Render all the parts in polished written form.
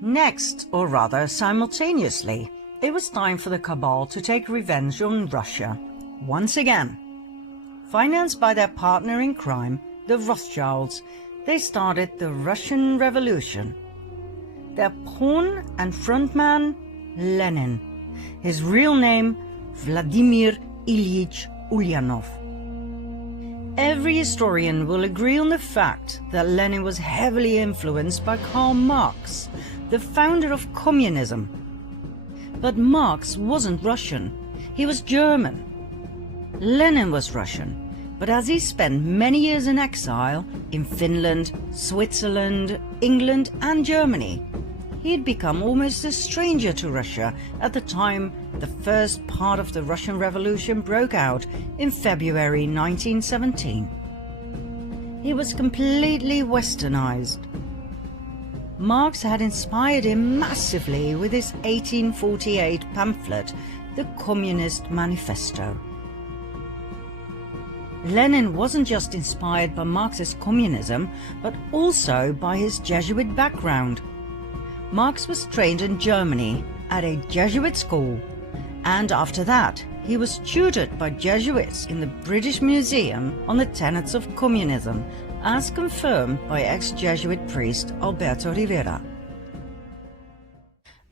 Next, or rather simultaneously, it was time for the Cabal to take revenge on Russia, once again. Financed by their partner in crime, the Rothschilds, they started the Russian Revolution. Their pawn and frontman, Lenin. His real name, Vladimir Ilyich Ulyanov. Every historian will agree on the fact that Lenin was heavily influenced by Karl Marx, the founder of communism. But Marx wasn't Russian, he was German. Lenin was Russian, but as he spent many years in exile in Finland, Switzerland, England and Germany, he had become almost a stranger to Russia at the time the first part of the Russian Revolution broke out in February 1917. He was completely westernized. Marx had inspired him massively with his 1848 pamphlet, The Communist Manifesto. Lenin wasn't just inspired by Marxist communism, but also by his Jesuit background. Marx was trained in Germany at a Jesuit school, and after that he was tutored by Jesuits in the British Museum on the tenets of communism, as confirmed by ex-Jesuit priest Alberto Rivera.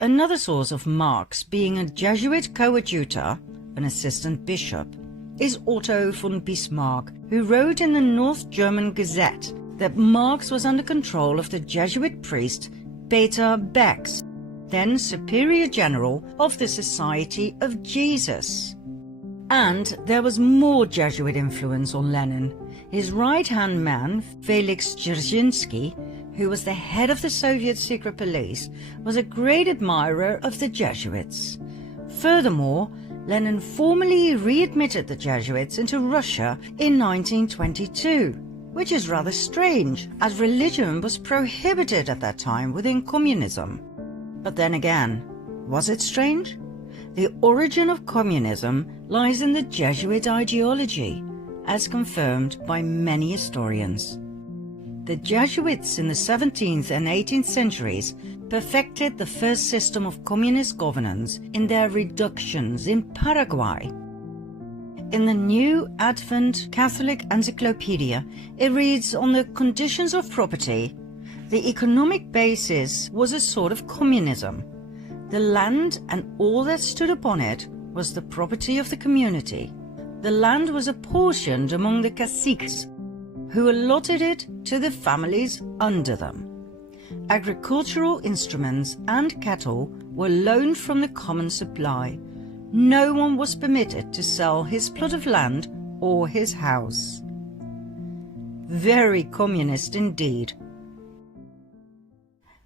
Another source of Marx being a Jesuit coadjutor, an assistant bishop, is Otto von Bismarck, who wrote in the North German Gazette that Marx was under control of the Jesuit priest Peter Becks, then Superior General of the Society of Jesus. And there was more Jesuit influence on Lenin. His right-hand man, Felix Dzerzhinsky, who was the head of the Soviet secret police, was a great admirer of the Jesuits. Furthermore, Lenin formally readmitted the Jesuits into Russia in 1922, which is rather strange, as religion was prohibited at that time within communism. But then again, was it strange? The origin of communism lies in the Jesuit ideology, as confirmed by many historians. The Jesuits in the 17th and 18th centuries perfected the first system of communist governance in their reductions in Paraguay. In the New Advent Catholic Encyclopedia, it reads on the conditions of property. The economic basis was a sort of communism. The land and all that stood upon it was the property of the community. The land was apportioned among the caciques, who allotted it to the families under them. Agricultural instruments and cattle were loaned from the common supply. No one was permitted to sell his plot of land or his house. Very communist indeed.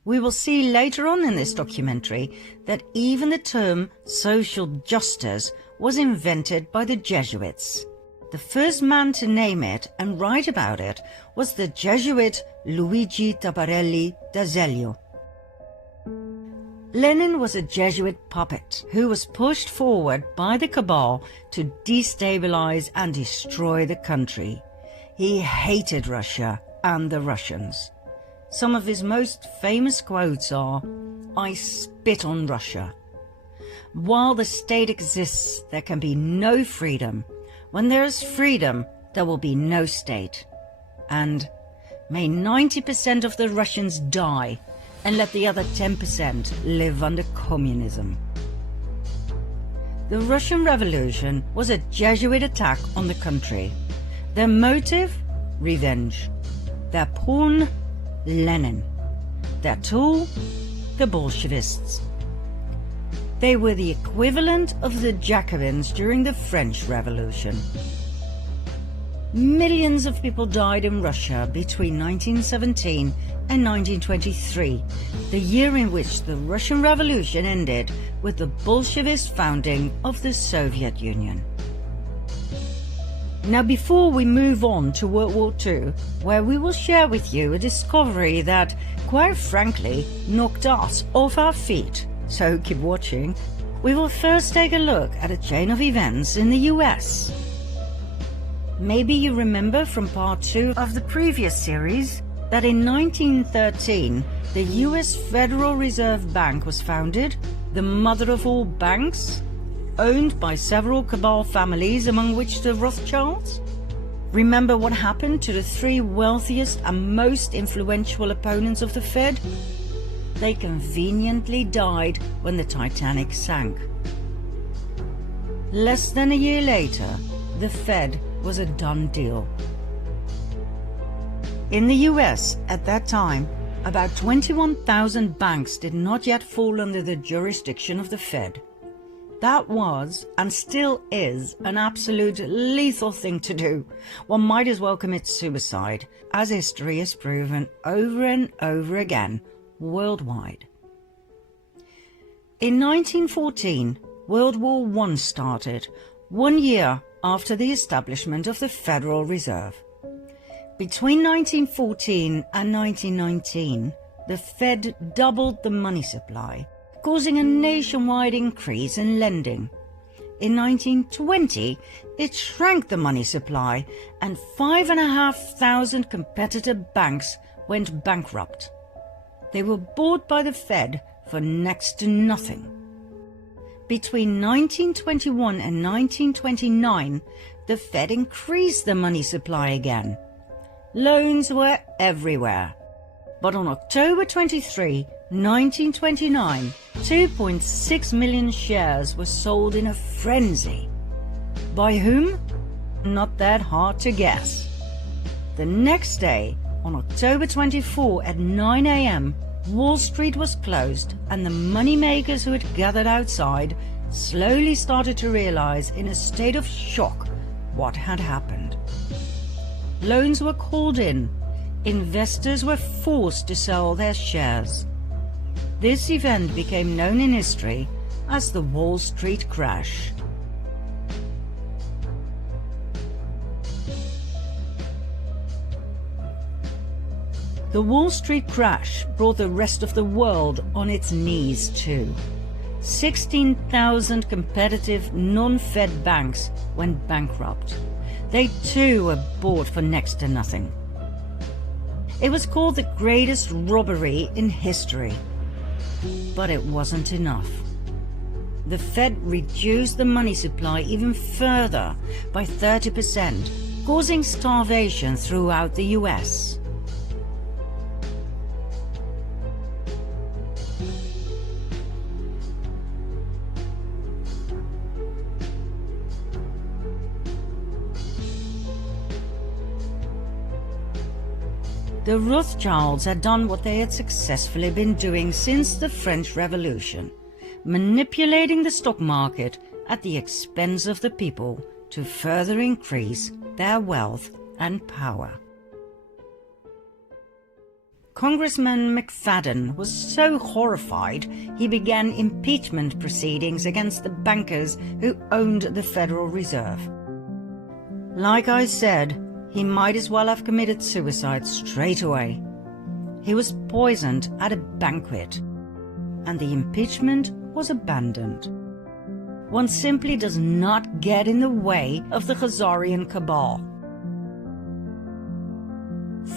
We will see later on in this documentary that even the term social justice was invented by the Jesuits. The first man to name it and write about it was the Jesuit Luigi Tabarelli d'Azeglio. Lenin was a Jesuit puppet who was pushed forward by the Cabal to destabilize and destroy the country. He hated Russia and the Russians. Some of his most famous quotes are, "I spit on Russia. While the state exists, there can be no freedom. When there is freedom, there will be no state." And, "May 90% of the Russians die, and let the other 10% live under communism." The Russian Revolution was a Jesuit attack on the country. Their motive? Revenge. Their pawn? Lenin. Their tool? The Bolshevists. They were the equivalent of the Jacobins during the French Revolution. Millions of people died in Russia between 1917 and 1923, the year in which the Russian Revolution ended with the Bolshevist founding of the Soviet Union. Now, before we move on to World War II, where we will share with you a discovery that, quite frankly, knocked us off our feet, so keep watching, we will first take a look at a chain of events in the US. Maybe you remember from part 2 of the previous series, that in 1913 the US Federal Reserve Bank was founded, the mother of all banks, owned by several cabal families, among which the Rothschilds? Remember what happened to the three wealthiest and most influential opponents of the Fed? They conveniently died when the Titanic sank. Less than a year later, the Fed was a done deal. In the US at that time, about 21,000 banks did not yet fall under the jurisdiction of the Fed. That was, and still is, an absolute lethal thing to do. One might as well commit suicide, as history has proven over and over again, worldwide. In 1914, World War I started, 1 year after the establishment of the Federal Reserve. Between 1914 and 1919, the Fed doubled the money supply, causing a nationwide increase in lending. In 1920, it shrank the money supply, and 5,500 competitor banks went bankrupt. They were bought by the Fed for next to nothing. Between 1921 and 1929, the Fed increased the money supply again. Loans were everywhere. But on October 23, 1929, 2.6 million shares were sold in a frenzy. By whom? Not that hard to guess. The next day, on October 24 at 9 a.m., Wall Street was closed, and the moneymakers who had gathered outside slowly started to realize in a state of shock what had happened. Loans were called in. Investors were forced to sell their shares. This event became known in history as the Wall Street crash. The Wall Street crash brought the rest of the world on its knees too. 16,000 competitive non-Fed banks went bankrupt. They too were bought for next to nothing. It was called the greatest robbery in history. But it wasn't enough. The Fed reduced the money supply even further by 30%, causing starvation throughout the US. The Rothschilds had done what they had successfully been doing since the French Revolution, manipulating the stock market at the expense of the people to further increase their wealth and power. Congressman McFadden was so horrified he began impeachment proceedings against the bankers who owned the Federal Reserve. Like I said, he might as well have committed suicide straight away. He was poisoned at a banquet, and the impeachment was abandoned. One simply does not get in the way of the Khazarian cabal.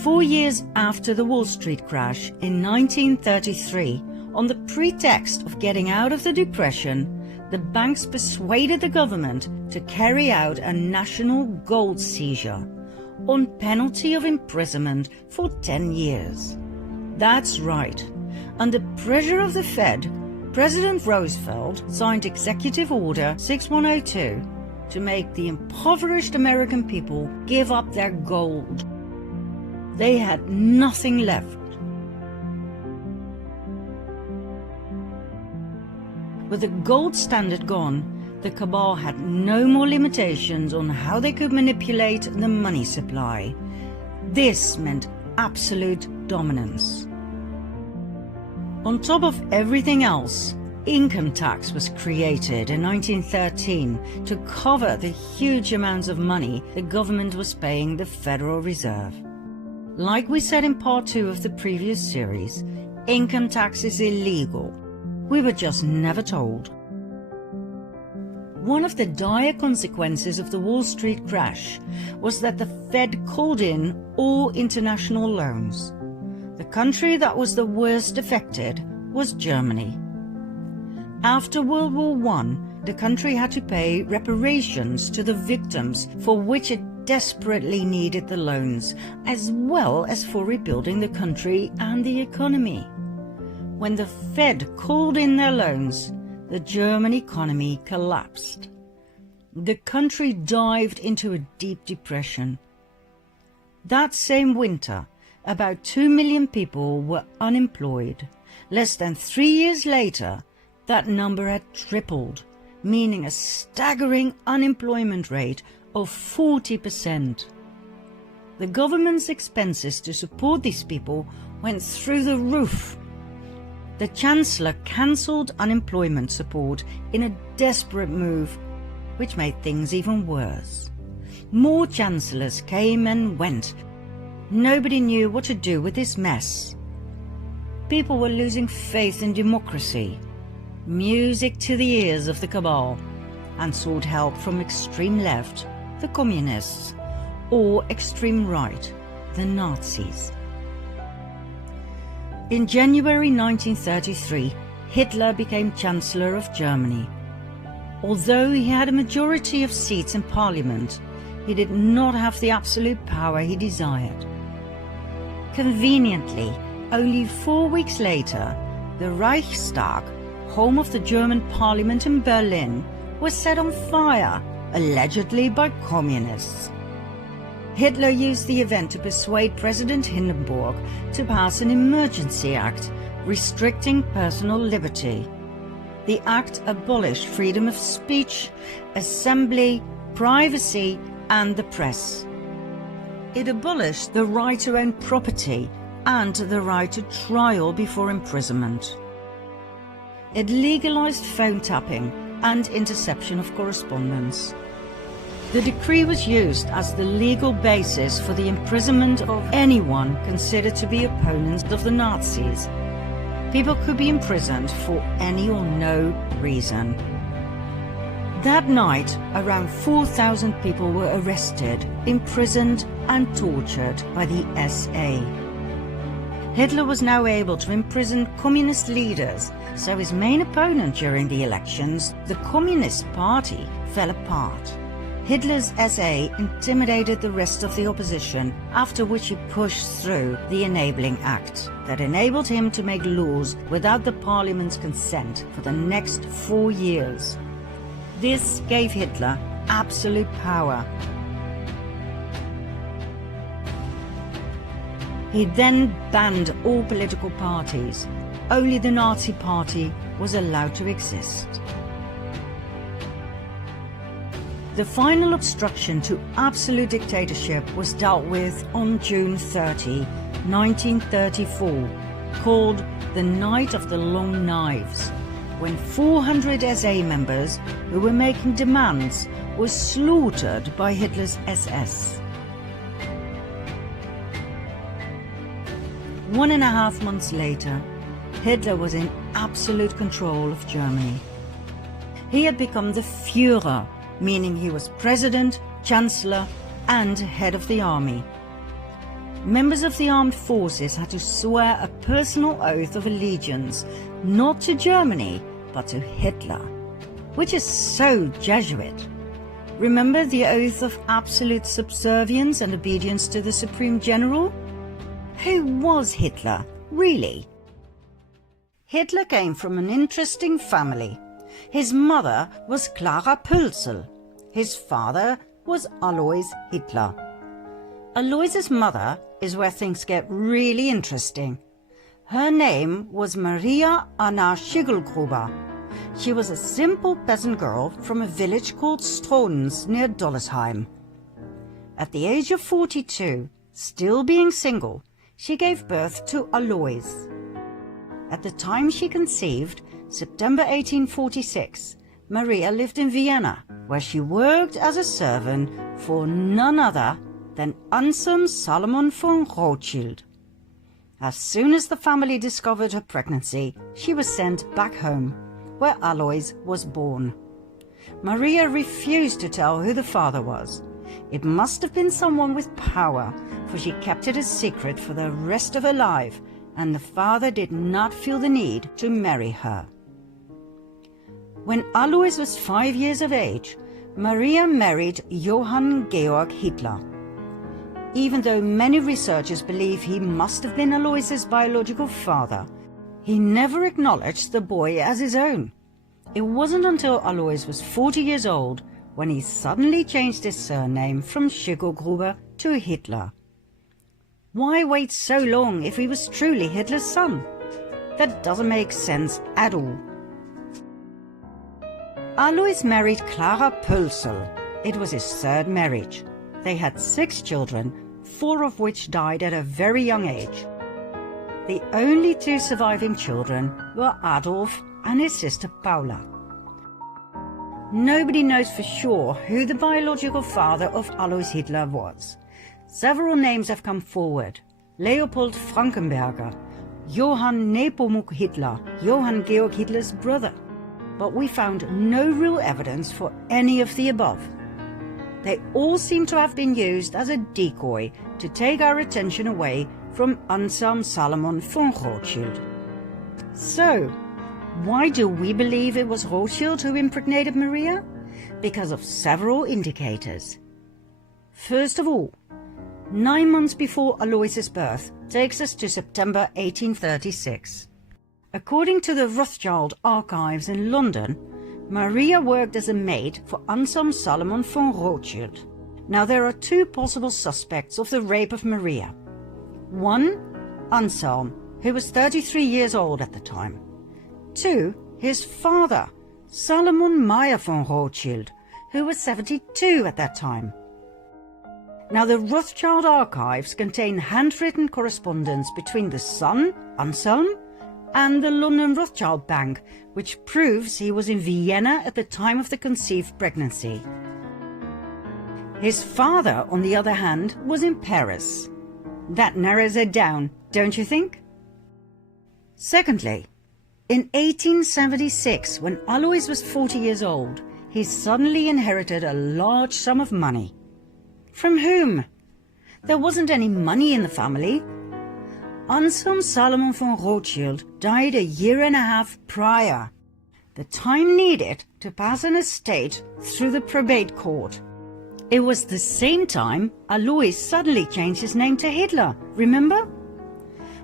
4 years after the Wall Street crash in 1933, on the pretext of getting out of the Depression, the banks persuaded the government to carry out a national gold seizure, on penalty of imprisonment for 10 years. That's right. Under pressure of the Fed, President Roosevelt signed Executive Order 6102 to make the impoverished American people give up their gold. They had nothing left. With the gold standard gone, the cabal had no more limitations on how they could manipulate the money supply. This meant absolute dominance. On top of everything else, income tax was created in 1913 to cover the huge amounts of money the government was paying the Federal Reserve. Like we said in part 2 of the previous series, income tax is illegal. We were just never told. One of the dire consequences of the Wall Street crash was that the Fed called in all international loans. The country that was the worst affected was Germany. After World War I, the country had to pay reparations to the victims, for which it desperately needed the loans, as well as for rebuilding the country and the economy. When the Fed called in their loans, the German economy collapsed. The country dived into a deep depression. That same winter, about 2 million people were unemployed. Less than 3 years later, that number had tripled, meaning a staggering unemployment rate of 40%. The government's expenses to support these people went through the roof. The Chancellor cancelled unemployment support in a desperate move, which made things even worse. More chancellors came and went. Nobody knew what to do with this mess. People were losing faith in democracy, music to the ears of the cabal, and sought help from extreme left, the communists, or extreme right, the Nazis. In January 1933, Hitler became Chancellor of Germany. Although he had a majority of seats in parliament, he did not have the absolute power he desired. Conveniently, only 4 weeks later, the Reichstag, home of the German parliament in Berlin, was set on fire, allegedly by communists. Hitler used the event to persuade President Hindenburg to pass an emergency act restricting personal liberty. The act abolished freedom of speech, assembly, privacy, and the press. It abolished the right to own property and the right to trial before imprisonment. It legalized phone tapping and interception of correspondence. The decree was used as the legal basis for the imprisonment of anyone considered to be opponents of the Nazis. People could be imprisoned for any or no reason. That night, around 4,000 people were arrested, imprisoned and tortured by the SA. Hitler was now able to imprison communist leaders, so his main opponent during the elections, the Communist Party, fell apart. Hitler's SA intimidated the rest of the opposition, after which he pushed through the Enabling Act that enabled him to make laws without the parliament's consent for the next 4 years. This gave Hitler absolute power. He then banned all political parties. Only the Nazi Party was allowed to exist. The final obstruction to absolute dictatorship was dealt with on June 30, 1934, called the Night of the Long Knives, when 400 SA members who were making demands were slaughtered by Hitler's SS. 1.5 months later, Hitler was in absolute control of Germany. He had become the Führer, meaning he was president, chancellor, and head of the army. Members of the armed forces had to swear a personal oath of allegiance, not to Germany, but to Hitler, which is so Jesuit. Remember the oath of absolute subservience and obedience to the Supreme General? Who was Hitler, really? Hitler came from an interesting family. His mother was Clara Pölzl. His father was Alois Hitler. Alois's mother is where things get really interesting. Her name was Maria Anna Schiggelgruber. She was a simple peasant girl from a village called Stronens near Dollersheim. At the age of 42, still being single, she gave birth to Alois. At the time she conceived, September 1846, Maria lived in Vienna, where she worked as a servant for none other than Anselm Salomon von Rothschild. As soon as the family discovered her pregnancy, she was sent back home, where Alois was born. Maria refused to tell who the father was. It must have been someone with power, for she kept it a secret for the rest of her life and the father did not feel the need to marry her. When Alois was 5 years of age, Maria married Johann Georg Hitler. Even though many researchers believe he must have been Alois's biological father, he never acknowledged the boy as his own. It wasn't until Alois was 40 years old when he suddenly changed his surname from Schickelgruber to Hitler. Why wait so long if he was truly Hitler's son? That doesn't make sense at all. Alois married Clara Pölsel. It was his third marriage. They had 6 children, 4 of which died at a very young age. The only 2 surviving children were Adolf and his sister Paula. Nobody knows for sure who the biological father of Alois Hitler was. Several names have come forward: Leopold Frankenberger, Johann Nepomuk Hitler, Johann Georg Hitler's brother. But we found no real evidence for any of the above. They all seem to have been used as a decoy to take our attention away from Anselm Salomon von Rothschild. So, why do we believe it was Rothschild who impregnated Maria? Because of several indicators. First of all, 9 months before Alois's birth takes us to September 1836. According to the Rothschild archives in London, Maria worked as a maid for Anselm Salomon von Rothschild. Now there are 2 possible suspects of the rape of Maria. 1, Anselm, who was 33 years old at the time. 2, his father, Salomon Meyer von Rothschild, who was 72 at that time. Now the Rothschild archives contain handwritten correspondence between the son, Anselm, and the London Rothschild Bank, which proves he was in Vienna at the time of the conceived pregnancy. His father, on the other hand, was in Paris. That narrows it down, don't you think? Secondly, in 1876, when Alois was 40 years old, he suddenly inherited a large sum of money. From whom? There wasn't any money in the family. Anselm Salomon von Rothschild died a year and a half prior, the time needed to pass an estate through the probate court. It was the same time Alois suddenly changed his name to Hitler, remember?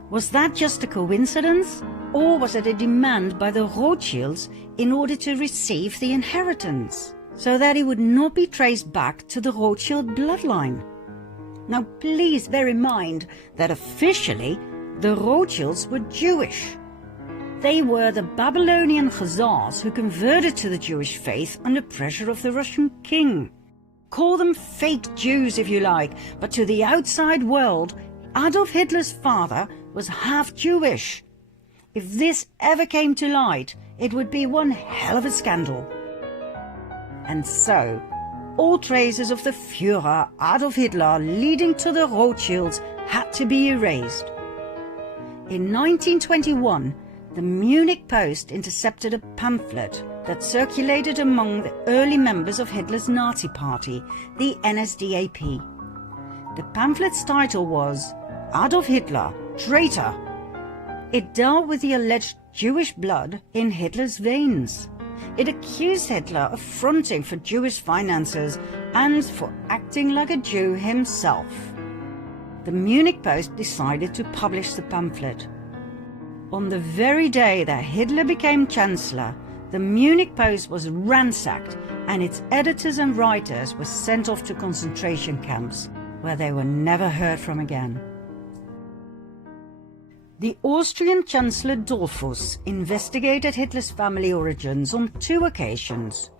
Was that just a coincidence, or was it a demand by the Rothschilds in order to receive the inheritance, so that he would not be traced back to the Rothschild bloodline? Now please bear in mind that officially the Rothschilds were Jewish. They were the Babylonian Khazars who converted to the Jewish faith under pressure of the Russian king. Call them fake Jews if you like, but to the outside world, Adolf Hitler's father was half Jewish. If this ever came to light, it would be one hell of a scandal. And so, all traces of the Führer Adolf Hitler leading to the Rothschilds had to be erased. In 1921, the Munich Post intercepted a pamphlet that circulated among the early members of Hitler's Nazi party, the NSDAP. The pamphlet's title was Adolf Hitler, Traitor. It dealt with the alleged Jewish blood in Hitler's veins. It accused Hitler of fronting for Jewish finances and for acting like a Jew himself. The Munich Post decided to publish the pamphlet. On the very day that Hitler became Chancellor, the Munich Post was ransacked and its editors and writers were sent off to concentration camps, where they were never heard from again. The Austrian Chancellor Dollfuss investigated Hitler's family origins on 2 occasions.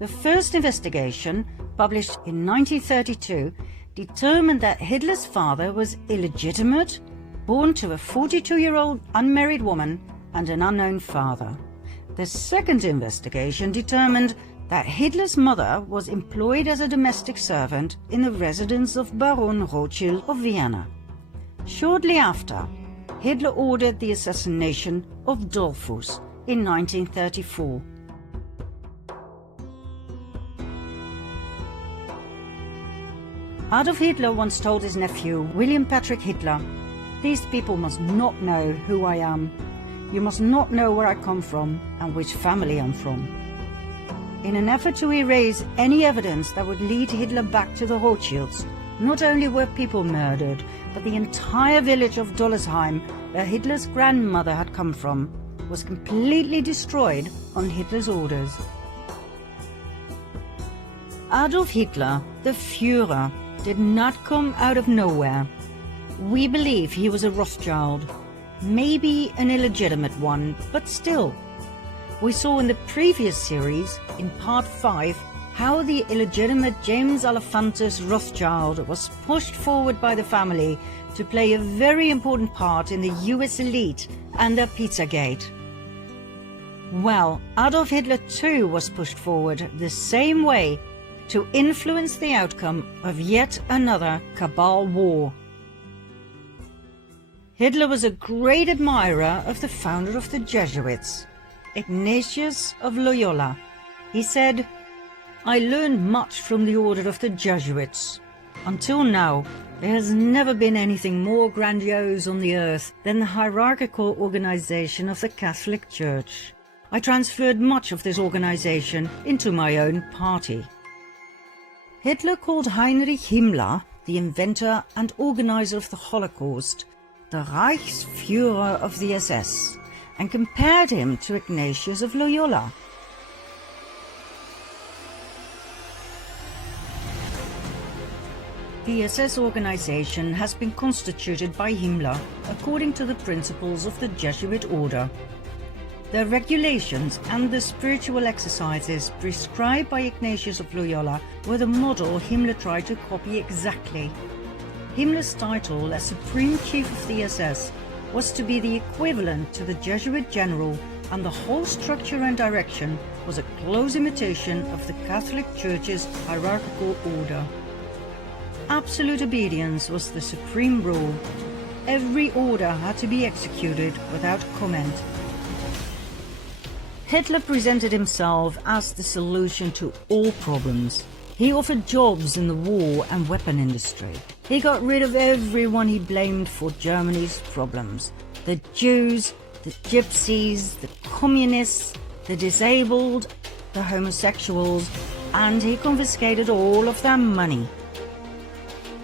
The first investigation, published in 1932, determined that Hitler's father was illegitimate, born to a 42-year-old unmarried woman and an unknown father. The second investigation determined that Hitler's mother was employed as a domestic servant in the residence of Baron Rothschild of Vienna. Shortly after, Hitler ordered the assassination of Dollfuss in 1934. Adolf Hitler once told his nephew, William Patrick Hitler, These people must not know who I am. You must not know where I come from and which family I'm from. In an effort to erase any evidence that would lead Hitler back to the Rothschilds, not only were people murdered, but the entire village of Dollersheim, where Hitler's grandmother had come from, was completely destroyed on Hitler's orders. Adolf Hitler, the Führer, did not come out of nowhere. We believe he was a Rothschild, maybe an illegitimate one, but still. We saw in the previous series, in part 5, how the illegitimate James Alefantis Rothschild was pushed forward by the family to play a very important part in the US elite and their Pizzagate. Well, Adolf Hitler too was pushed forward the same way to influence the outcome of yet another cabal war. Hitler was a great admirer of the founder of the Jesuits, Ignatius of Loyola. He said, "I learned much from the order of the Jesuits. Until now, there has never been anything more grandiose on the earth than the hierarchical organization of the Catholic Church. I transferred much of this organization into my own party." Hitler called Heinrich Himmler, the inventor and organizer of the Holocaust, the Reichsführer of the SS, and compared him to Ignatius of Loyola. The SS organization has been constituted by Himmler according to the principles of the Jesuit order. The regulations and the spiritual exercises prescribed by Ignatius of Loyola were the model Himmler tried to copy exactly. Himmler's title as Supreme Chief of the SS was to be the equivalent to the Jesuit general, and the whole structure and direction was a close imitation of the Catholic Church's hierarchical order. Absolute obedience was the supreme rule. Every order had to be executed without comment. Hitler presented himself as the solution to all problems. He offered jobs in the war and weapon industry. He got rid of everyone he blamed for Germany's problems. The Jews, the Gypsies, the Communists, the disabled, the homosexuals, and he confiscated all of their money.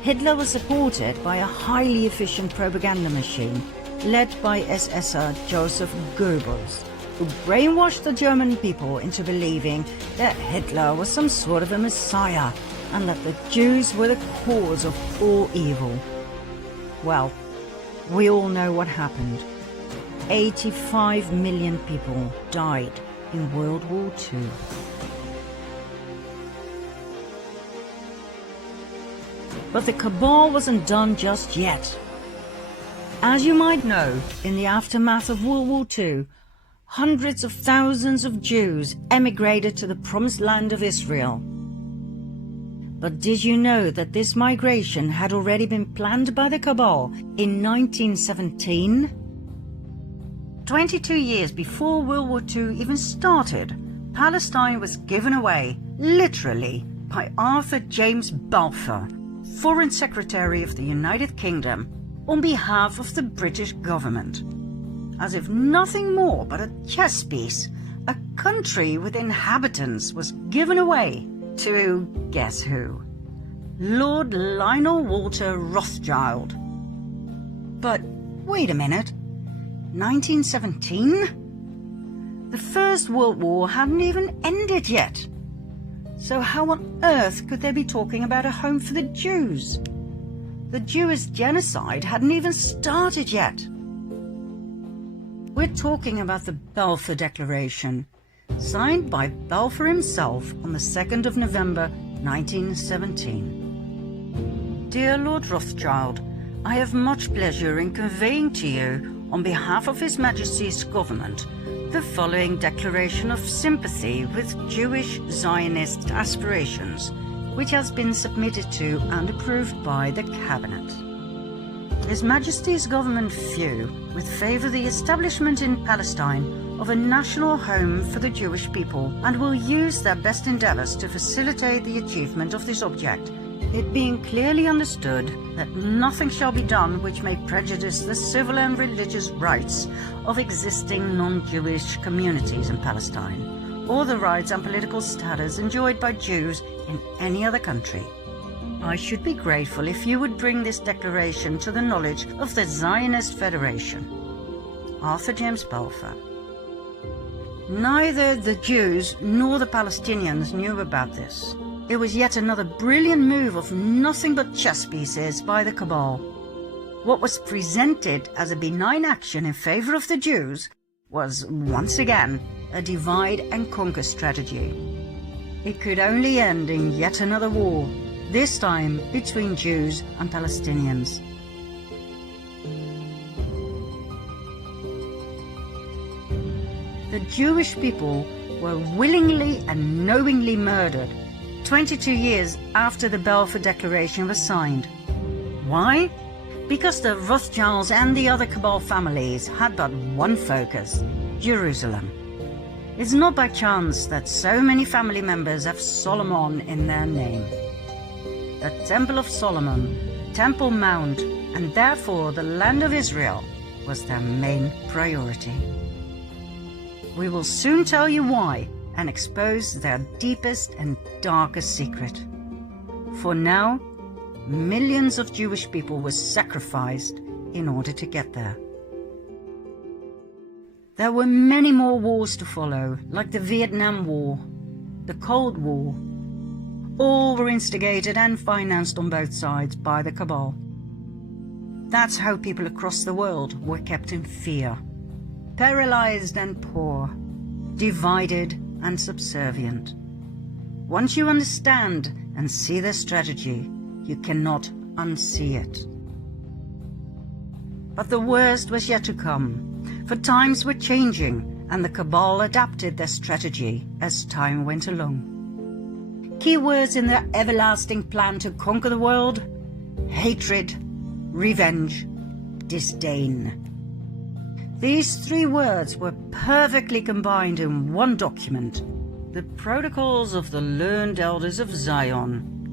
Hitler was supported by a highly efficient propaganda machine led by SSer Joseph Goebbels, who brainwashed the German people into believing that Hitler was some sort of a messiah and that the Jews were the cause of all evil. Well, we all know what happened. 85 million people died in World War II. But the cabal wasn't done just yet. As you might know, in the aftermath of World War II, hundreds of thousands of Jews emigrated to the promised land of Israel. But did you know that this migration had already been planned by the cabal in 1917? 22 years before World War II even started, Palestine was given away, literally, by Arthur James Balfour, Foreign Secretary of the United Kingdom, on behalf of the British government. As if nothing more but a chess piece, a country with inhabitants was given away to, guess who? Lord Lionel Walter Rothschild. But wait a minute, 1917? The First World War hadn't even ended yet. So how on earth could they be talking about a home for the Jews? The Jewish genocide hadn't even started yet. We're talking about the Balfour Declaration, signed by Balfour himself on the 2nd of November 1917. Dear Lord Rothschild, I have much pleasure in conveying to you, on behalf of His Majesty's government, the following declaration of sympathy with Jewish Zionist aspirations, which has been submitted to and approved by the Cabinet. His Majesty's government view with favour the establishment in Palestine of a national home for the Jewish people and will use their best endeavours to facilitate the achievement of this object, it being clearly understood that nothing shall be done which may prejudice the civil and religious rights of existing non-Jewish communities in Palestine, or the rights and political status enjoyed by Jews in any other country. I should be grateful if you would bring this declaration to the knowledge of the Zionist Federation. Arthur James Balfour. Neither the Jews nor the Palestinians knew about this. It was yet another brilliant move of nothing but chess pieces by the cabal. What was presented as a benign action in favor of the Jews was, once again, a divide and conquer strategy. It could only end in yet another war, this time between Jews and Palestinians. The Jewish people were willingly and knowingly murdered 22 years after the Balfour Declaration was signed. Why? Because the Rothschilds and the other cabal families had but one focus: Jerusalem. It's not by chance that so many family members have Solomon in their name. The Temple of Solomon, Temple Mount, and therefore the land of Israel was their main priority. We will soon tell you why and expose their deepest and darkest secret. For now, millions of Jewish people were sacrificed in order to get there. There were many more wars to follow, like the Vietnam War, the Cold War. All were instigated and financed on both sides by the cabal. That's how people across the world were kept in fear, paralyzed and poor, divided and subservient. Once you understand and see their strategy, you cannot unsee it. But the worst was yet to come, for times were changing and the cabal adapted their strategy as time went along. Key words in their everlasting plan to conquer the world: hatred, revenge, disdain. These three words were perfectly combined in one document, the Protocols of the Learned Elders of Zion,